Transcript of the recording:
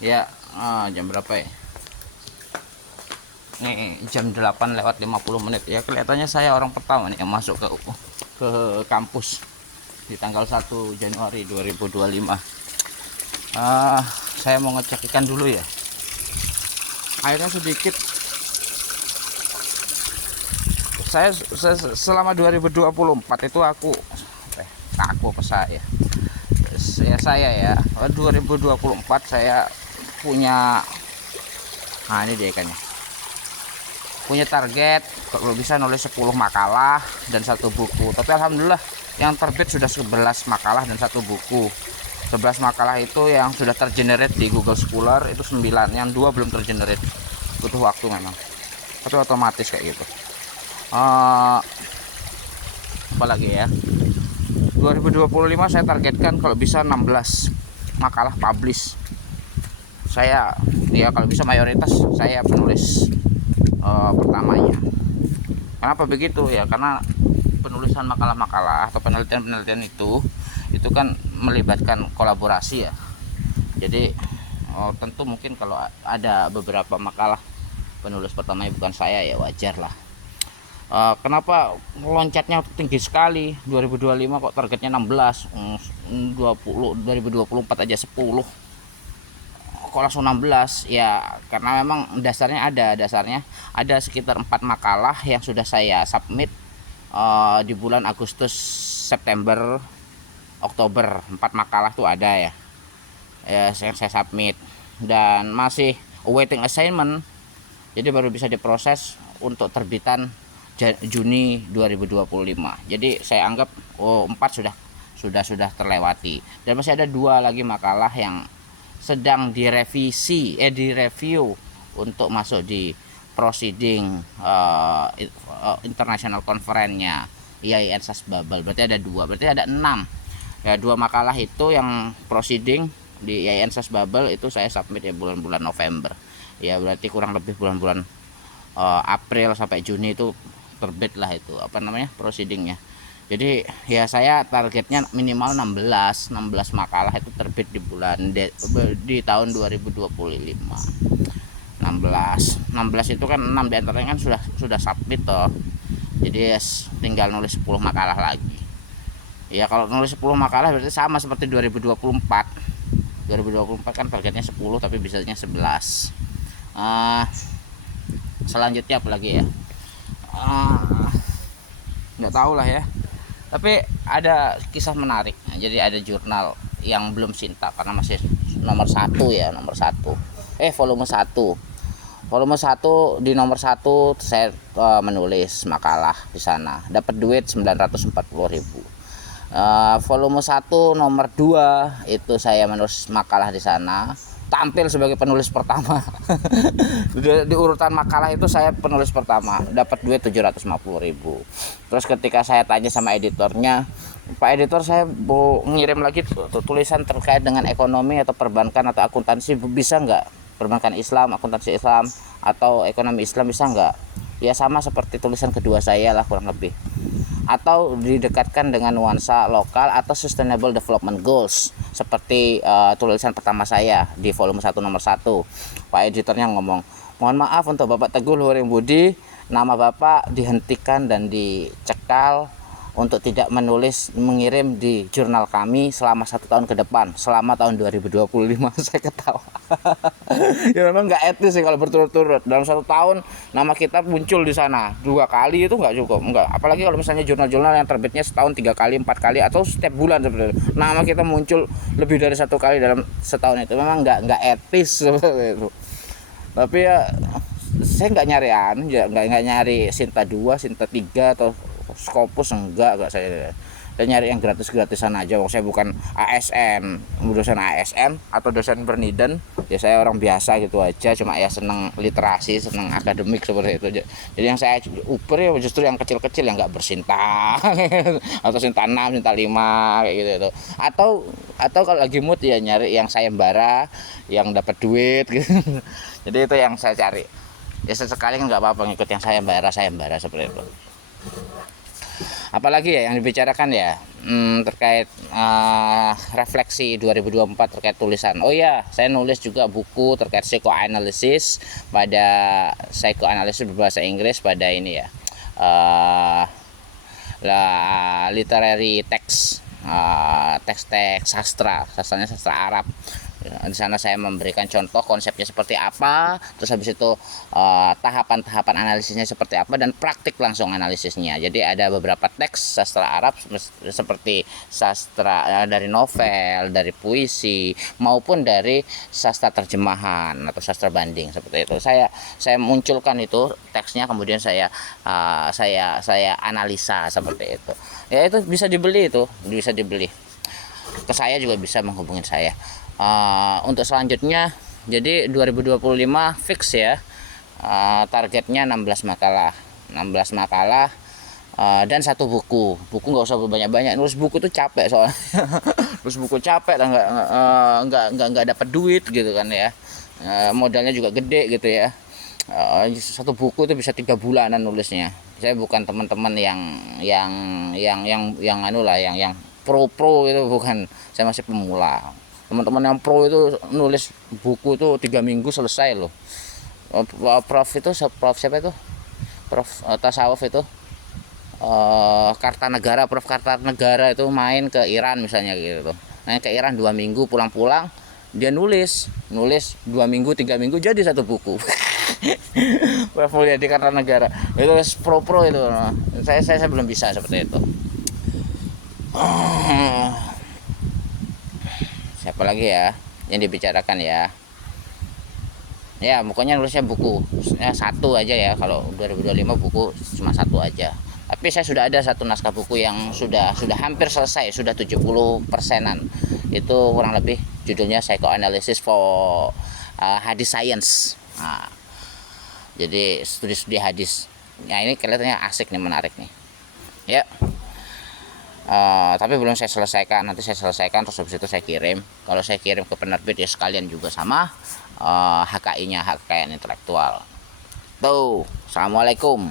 Ya, jam berapa ya? Nih jam 8 lewat 50 menit ya. Kelihatannya saya orang pertama nih yang masuk ke kampus di tanggal 1 Januari 2025. Saya mau ngecek ikan dulu ya. Airnya sedikit. Saya selama 2024 itu aku apa saya ya 2024 saya punya, nah ini dia ikannya, punya target kalau bisa nulis 10 makalah dan 1 buku. Tapi alhamdulillah yang terbit sudah 11 makalah dan 1 buku. 11 makalah itu yang sudah tergenerate di Google Scholar itu 9, yang 2 belum tergenerate. Butuh waktu memang, tapi otomatis kayak gitu. Apalagi ya, 2025 saya targetkan kalau bisa 16 makalah publish. Saya ya kalau bisa mayoritas saya penulis pertamanya. Kenapa begitu ya? Karena penulisan makalah-makalah atau penelitian-penelitian itu kan melibatkan kolaborasi ya. Jadi tentu mungkin kalau ada beberapa makalah penulis pertamanya bukan saya, ya wajar lah. Kenapa loncatnya tinggi sekali 2025 kok targetnya 16, 2024 aja 10 kok langsung 16 ya? Karena memang dasarnya ada sekitar 4 makalah yang sudah saya submit di bulan Agustus, September, Oktober. 4 makalah tuh ada ya yang saya submit dan masih awaiting assignment, jadi baru bisa diproses untuk terbitan Juni 2025. Jadi saya anggap 4 sudah terlewati, dan masih ada 2 lagi makalah yang sedang direview untuk masuk di proceeding international conference-nya IAIN SAS Babel. Berarti ada 2, berarti ada 6 ya. 2 makalah itu yang proceeding di IAIN SAS Babel itu saya submit ya bulan-bulan November ya, berarti kurang lebih bulan-bulan April sampai Juni itu terbit lah itu proceedingnya. Jadi ya saya targetnya minimal 16 makalah itu terbit di di tahun 2025. 16 itu kan 6 diantaranya kan sudah submit toh, jadi tinggal nulis 10 makalah lagi ya. Kalau nulis 10 makalah berarti sama seperti 2024 kan targetnya 10 tapi bisanya 11. Selanjutnya apa lagi ya, nggak tahu lah ya. Tapi ada kisah menarik. Jadi ada jurnal yang belum Sinta karena masih nomor 1 ya, volume 1 di nomor 1 saya menulis makalah di sana, dapat duit 940.000. Volume 1 nomor 2 itu saya menulis makalah di sana, tampil sebagai penulis pertama. Di urutan makalah itu saya penulis pertama, dapat duit 750.000. Terus ketika saya tanya sama editornya, Pak editor, saya mau ngirim lagi tulisan terkait dengan ekonomi atau perbankan atau akuntansi, bisa nggak? Perbankan Islam, akuntansi Islam atau ekonomi Islam, bisa nggak? Ya sama seperti tulisan kedua saya lah kurang lebih, atau didekatkan dengan nuansa lokal atau sustainable development goals seperti tulisan pertama saya di volume 1 nomor 1. Pak editornya ngomong, mohon maaf untuk Bapak Teguh Luhuring Budi, nama Bapak dihentikan dan dicekal untuk tidak mengirim di jurnal kami selama 1 tahun ke depan, selama tahun 2025. Saya ketawa. Ya memang nggak etis sih kalau berturut-turut dalam 1 tahun nama kita muncul di sana 2 kali, itu nggak cukup, nggak. Apalagi kalau misalnya jurnal-jurnal yang terbitnya setahun 3 kali, 4 kali, atau setiap bulan seperti itu, nama kita muncul lebih dari 1 kali dalam setahun, itu memang nggak etis seperti itu. Tapi ya saya nggak nyari Sinta 2, Sinta 3 atau Scopus, enggak saya. Dan nyari yang gratisan aja. Saya bukan ASN, dosen ASN atau dosen Berniden ya, saya orang biasa gitu aja, cuma ya seneng literasi, seneng akademik seperti itu. Jadi yang saya uper ya justru yang kecil-kecil yang nggak bersinta atau Sinta 6, Sinta 5 kayak gitu. Atau kalau lagi mood ya nyari yang sayembara, yang dapat duit gitu. Jadi itu yang saya cari ya, sesekali kan nggak apa-apa ngikut yang sayembara seperti itu. Apalagi ya yang dibicarakan ya, terkait refleksi 2024 terkait tulisan. Oh ya, saya nulis juga buku terkait psikoanalisis berbahasa Inggris pada ini ya, literary text, teks-teks sastranya sastra Arab. Di sana saya memberikan contoh konsepnya seperti apa, terus habis itu tahapan-tahapan analisisnya seperti apa, dan praktik langsung analisisnya. Jadi ada beberapa teks sastra Arab seperti sastra dari novel, dari puisi, maupun dari sastra terjemahan atau sastra banding seperti itu. Saya munculkan itu teksnya, kemudian saya analisa seperti itu. Ya itu bisa dibeli, ke saya juga bisa menghubungi saya. Untuk selanjutnya, jadi 2025 fix ya, targetnya 16 makalah dan satu buku nggak usah banyak-banyak. Nulis buku tuh capek soalnya. Nulis buku capek dan nggak dapat duit gitu kan ya, modalnya juga gede gitu ya. Satu buku itu bisa 3 bulanan nulisnya. Saya bukan teman-teman yang pro itu, bukan. Saya masih pemula. Teman-teman yang pro itu nulis buku itu 3 minggu selesai loh. Prof siapa itu? Prof tasawuf itu, Kartanegara, Prof Kartanegara itu main ke Iran misalnya gitu. Main ke Iran 2 minggu, pulang-pulang dia nulis 2 minggu 3 minggu jadi satu buku. Prof Mulyadi Kartanegara itu pro itu. Saya belum bisa seperti itu. Siapa lagi ya yang dibicarakan ya? Ya pokoknya nulisnya buku ya, satu aja ya. Kalau 2025 buku cuma satu aja. Tapi saya sudah ada satu naskah buku yang sudah hampir selesai, sudah 70%-an. Itu kurang lebih judulnya Psychoanalysis for Hadis Science. Nah, jadi studi hadis. Ya ini kelihatannya asik nih, menarik nih. Ya. Tapi belum saya selesaikan. Nanti saya selesaikan terus habis itu saya kirim. Kalau saya kirim ke penerbit ya sekalian juga sama HKI-nya, hak kekayaan intelektual. Tuh, assalamualaikum.